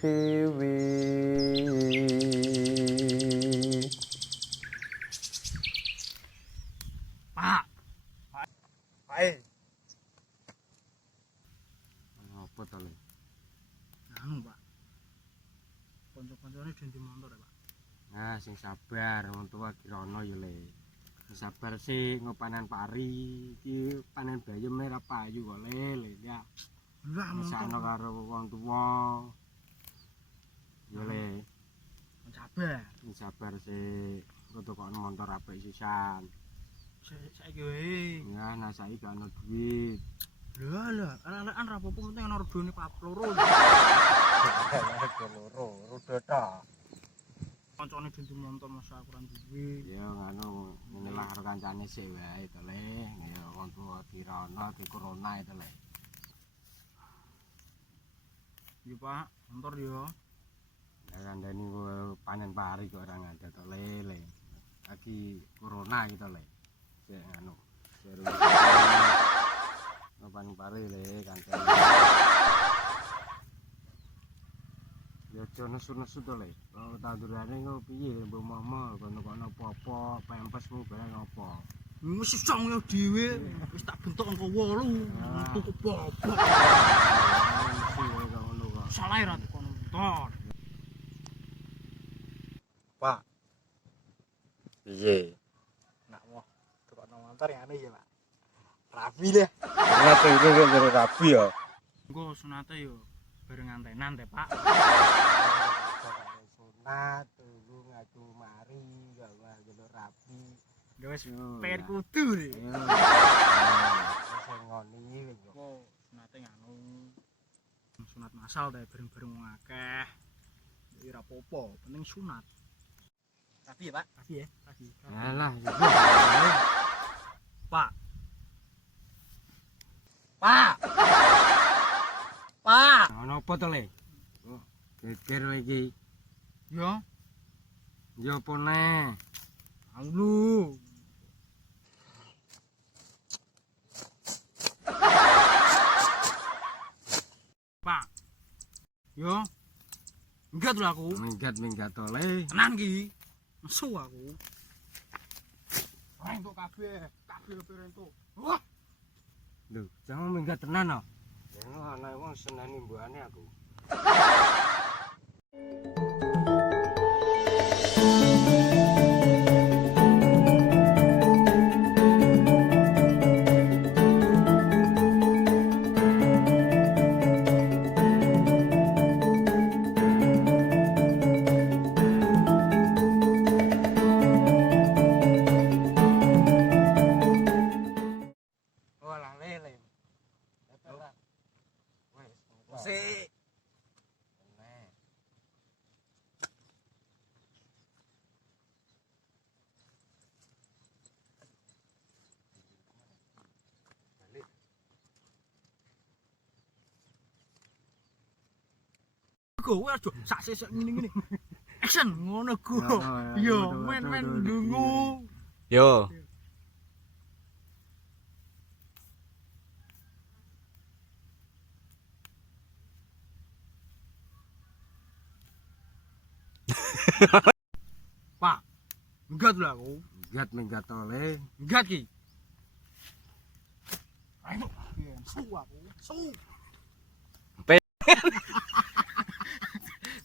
siwi. Pak. Hai. Apa to, Le? Anu, Pak. Kanca-kancane dhewe motor ya, Pak. Nah, sing sabar, wong tuwa kirono ya, Le. Sing sabar sih ngopanen pari, iki panen bayem ora payu kok, Le. Ya. Lah Mesakno motor. karo wong tuwa. Ya, Le. Sabar. Sing sabar sih, kudu kok motor apik sisan. Saiki wae. Ya, nah saiki gak ono duit. Lah, arek-arekan ra apa-apa penting ana regane Pak loro. Loro, rudo ta. Kancane dhewe motor masa aku ra duwe. Ya ngono, ngene lah karo kancane sik wae to, Le. Ya wong tuwa kirono di corona itu, Le. Yo, Pak, motor yo. Ya kandhani panen pari kok ora ngandel to, Le. Lagi corona gitu, Le. Sik anu. Panen pari, Le, kandhani. Ya aja nesu-nesu to, Le. Kok tandurane kok piye mbok mama kono-kono apa-apa, pempesmu barang apa. Wis song yo dhewe. Wis tak bentuk engko 8. Tuku bobok. Nesu kok ngono kok. Salah ra kono motor. Pak. Piye? Nak mau tukokno motor ya anu ya, Pak. Rapi deh. Ternyata itu kok rapi ya. Engko sunate yo bareng antenan teh, Pak. Sunat tunggu ngaku mari gak jalur rapi. Ya wis Yo, pengen ya. kudu le. Ayo. Sing ngoni kok. Engko sunate nganu. Sunat masal teh bareng-bareng wong akeh. Ya ora apa-apa, penting sunat. Rapi ya, Pak? Rapi ya, rapi. Alah, Pak. Pak. Pak. ono apa to, Le? Oh, geger iki. Yo, Ya apa neh? lu. Pak. Yo. Enggak tuh aku. Minggat-minggat to, Le. Tenan ki. Nesu aku. Rentok kabeh, kabeh rentok. Wah, Lho, jangan minggat tenan, no. Ya ana wong seneni mbokane aku. Walah lele. Wes. Sik. Nek. Balik. kowe aja sak sesuk ngene-ngene. Action ngono go. Ya, Yo, waduh, men-men waduh, ndungu. Yo. Pak. Enggak lho aku. Minggat to, Le. Enggak ki. Ayo, su aku. Su.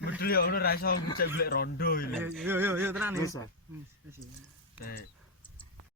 Medul ya ono ra iso ngecek golek rondo iki. Yo tenan Wis, ya. Wis. Cek